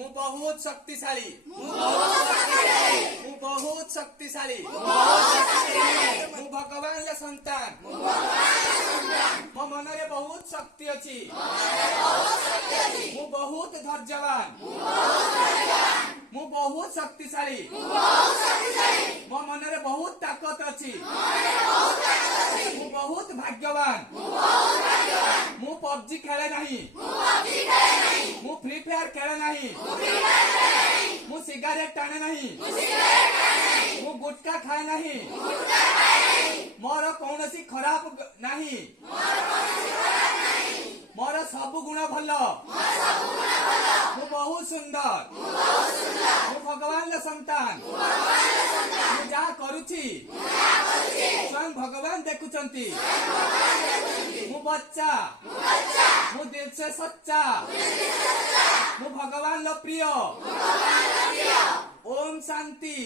ମୁଁ ବହୁତ ଶକ୍ତିଶାଳୀ। ମୁଁ ବହୁତ ଶକ୍ତିଶାଳୀ। ମୁଁ ଭଗବାନର ସନ୍ତାନ। ମୋ ମନରେ ବହୁତ ଶକ୍ତି ଅଛି। ମୁଁ ବହୁତ ଧୈର୍ଯ୍ୟବାନ। ମୁଁ ବହୁତ ଶକ୍ତିଶାଳୀ। ମୋ ମନରେ ବହୁତ ତାକତ ଅଛି। ମୁଁ ବହୁତ ଭାଗ୍ୟବାନ। ମୁଁ ପବଜି ଖେଳେ ନାହିଁ। ମୁଁ ଫ୍ରି ଫାୟାର ଖେଳେ ନାହିଁ। ମୁଁ ସିଗାରେଟ ଟାଣେ ନାହିଁ। ମୁଁ ଗୁଟକା ଖାଏ ନାହିଁ। ମୋର କୌଣସି ଖରାପ ନାହିଁ। ମୋର ସବୁ ଗୁଣ ଭଲ। ମୁଁ ବହୁତ ସୁନ୍ଦର। ମୁଁ ଭଗବାନର ସନ୍ତାନ। ମୁଁ ଯାହା କରୁଛି ସ୍ୱୟଂ ଭଗବାନ ଦେଖୁଛନ୍ତି। ମୁଁ ବच्चा। ମୁଁ ଦିଲ से सच्चा। ମୁଁ ଭଗବାନର ପ୍ରିୟ। ଓମ୍ ଶାନ୍ତି।